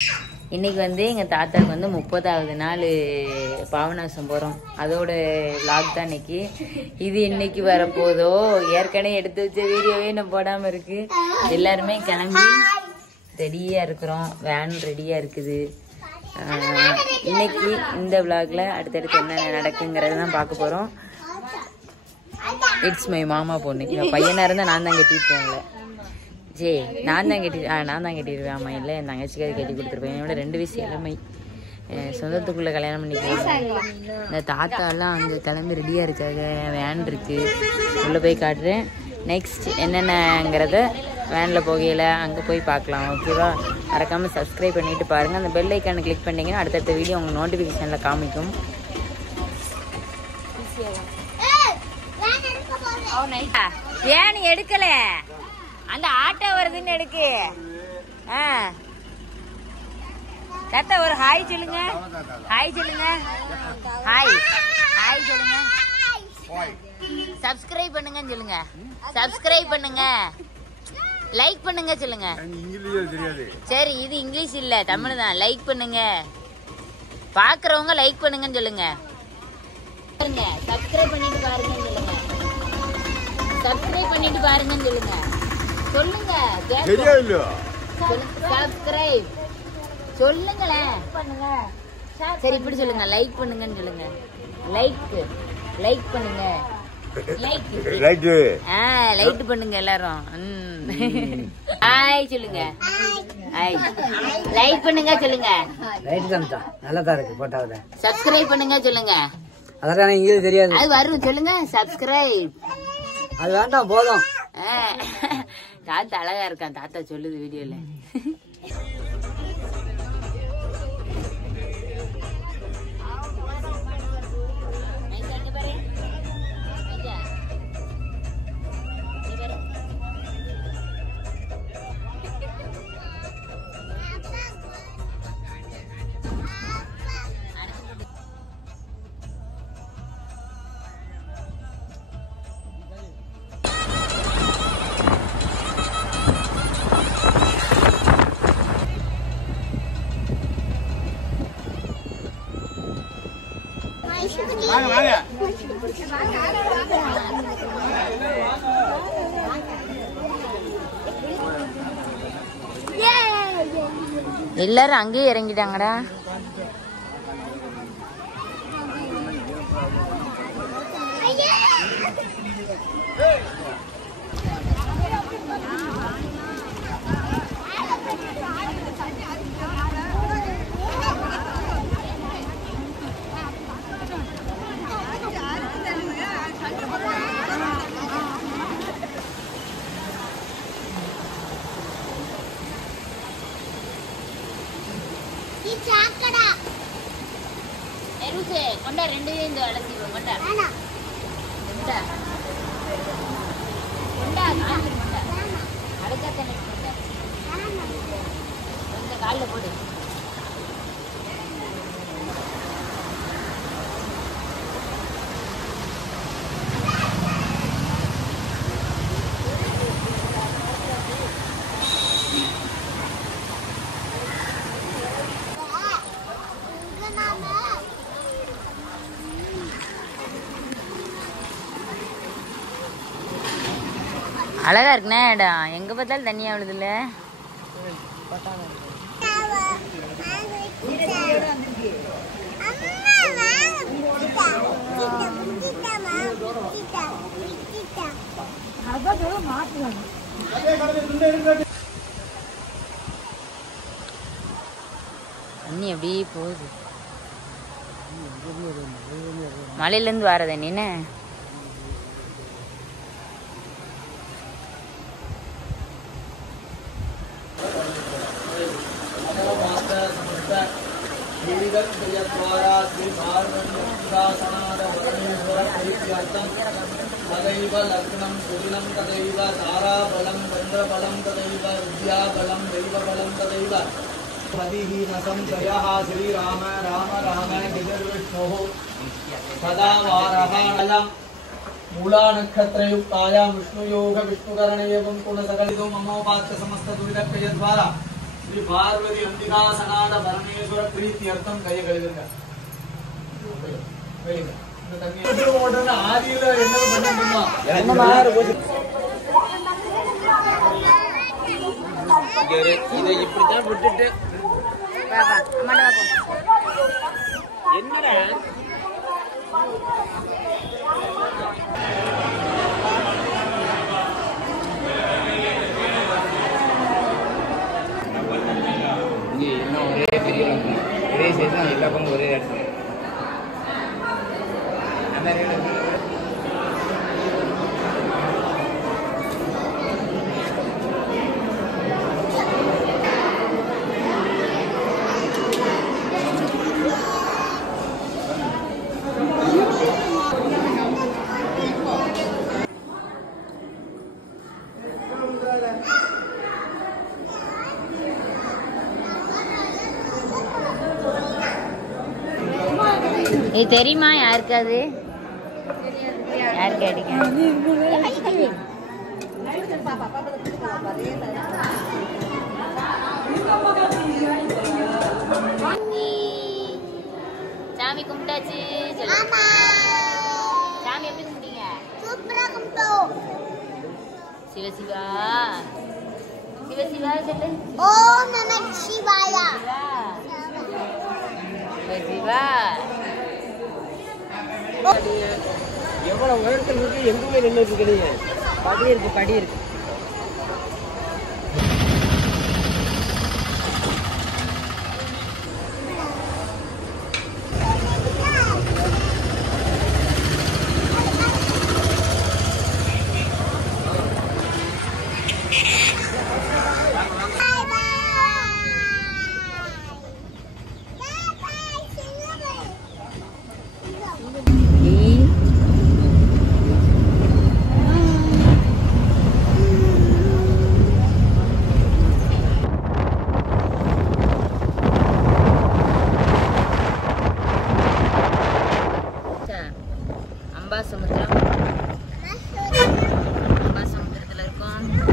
இன்னைக்கு வந்து எங்கள் தாத்தாவுக்கு வந்து 30வது நாள் பாவநாசம் போகிறோம். அதோட விளாக் தான் இன்னைக்கு. இது இன்னைக்கு வரப்போதோ ஏற்கனவே எடுத்து வச்ச வீடியோவே நான் போடாமல் இருக்கு. எல்லாருமே கிளம்பி ரெடியாக இருக்கிறோம். வேன் ரெடியாக இருக்குது. இன்னைக்கு இந்த விளாக்ல அடுத்தடுத்து என்னென்ன நடக்குங்கிறத தான் பார்க்க போகிறோம். இட்ஸ் மை மாமா பொண்ணு. என் பையனாக இருந்தால் நான் தான் கட்டியிருப்பேன்ல. ஜே நான் தான் கட்டிடுவேன். ஆமாம் இல்லை என் தங்கச்சிக்காக கட்டி கொடுத்துருப்பேன். என்னோட 2 வயசு இளமை. சொந்தத்துக்குள்ளே கல்யாணம் பண்ணிக்கலாம். இந்த தாத்தாலாம் அங்கே கிளம்பி ரெடியாக இருக்காங்க. வேன் இருக்குது, உள்ளே போய் காட்டுறேன். நெக்ஸ்ட் என்னென்னங்கிறத வேனில் போகையில் அங்கே போய் பார்க்கலாம். ஓகேவா? மறக்காமல் சப்ஸ்கிரைப் பண்ணிட்டு பாருங்கள். அந்த பெல் ஐக்கானை கிளிக் பண்ணிங்கன்னா அடுத்தடுத்த வீடியோ உங்கள் நோட்டிஃபிகேஷனில் காமிக்கும். வேன் எடுக்கல, அந்த ஆட்டோ வருதுன்னு எடுக்கு. தாத்தா ஒரு ஹாய் சொல்லுங்க. ஹாய் சொல்லுங்க. ஹாய் ஹாய் சொல்லுங்க. சப்ஸ்கிரைப் பண்ணுங்கன்னு சொல்லுங்க. சப்ஸ்கிரைப் பண்ணுங்க, லைக் பண்ணுங்க சொல்லுங்க. சரி, இது இங்கிலீஷ் இல்ல, தமிழ் தான். லைக் பண்ணுங்க, பாக்குறவங்க லைக் பண்ணுங்கன்னு சொல்லுங்க. சப்ஸ்கிரைப் பண்ணிட்டு பாருங்கன்னு சொல்லுங்க. சப்ஸ்கிரைப் பண்ணிட்டு பாருங்கன்னு சொல்லுங்க. சொல்லுங்க. சப்ஸ்கிரைப் சொல்லுங்களேன். சரி இப்படி சொல்லுங்க. லைக் பண்ணுங்கன்னு சொல்லுங்க. லைக் பண்ணுங்க. லைட் பண்ணுங்க எல்லாரும். ஹாய் சொல்லுங்க. ஹாய் லைக் பண்ணுங்க சொல்லுங்க. லைட் காமிச்சா நல்லா தான் இருக்கு போட்டாவுல. சப்ஸ்கிரைப் பண்ணுங்க சொல்லுங்க. அதெல்லாம் இங்கிலீஷ் தெரியாது. அது வரும் சொல்லுங்க. சப்ஸ்கிரைப். அது வேண்டாம் போதும். தாத்தா அழகா இருக்கான். தாத்தா சொல்லுது வீடியோல. எல்லாரும் அங்கேயே இறங்கிட்டாங்கடா. கொண்டா 2 இந்த அலசிடுவோம். கொண்டா கொண்டா அடுத்த இந்த காலில் போடு. அழகா இருக்குண்ணே இடம். எங்க பார்த்தாலும் தண்ணியா விழுதுல்ல. தண்ணி அப்படியே போகுது. மலையில இருந்து வர தண்ணின்னு. तदैव लग्नं सुदिनं तदैव ताराबलं चन्द्रबलं तदैव विद्याबलं दैवबलं तदैव मदिहीनसंशयः श्रीराम राम राम गिरिर्विष्णुः सदा वारहाय मूलानक्षत्रयुक्ताय विष्णुयोग विष्णुकरण एवं गुणसकलितो ममोपास्य समस्तदुर्गक्षयद्वारा ஸ்ரீ பார்வதி அம்பிகா சனாத பரமேஸ்வர பிரீத்தியர்த்தம் கையை கழுவுங்க. இந்த தண்ணி ஓடுறது ஆதியில என்ன பண்ணணுமா இதை இப்படித்தான் விட்டுட்டு என்னடா இன்னும் ஒரே பெரிய ஒரே சைஸ் தான் எல்லா பங்கும் ஒரே இடத்துல இது தெரியுமா யாருக்காது? யாருக்கு அடிக்க சாமி கும்பிட்டாச்சு. சாமி எப்படி கும்பிட்டீங்க? சிவசிவா சிவசிவா சொல்லு. ஓம் நம சிவாய. சிவசிவா எவ்வளவு உயரத்தில் இருக்கு, எங்குமே நின்று இருக்கு. படி இருக்கு, படி இருக்கு. அம்பாசமுத்திரத்துல இருக்கோம்.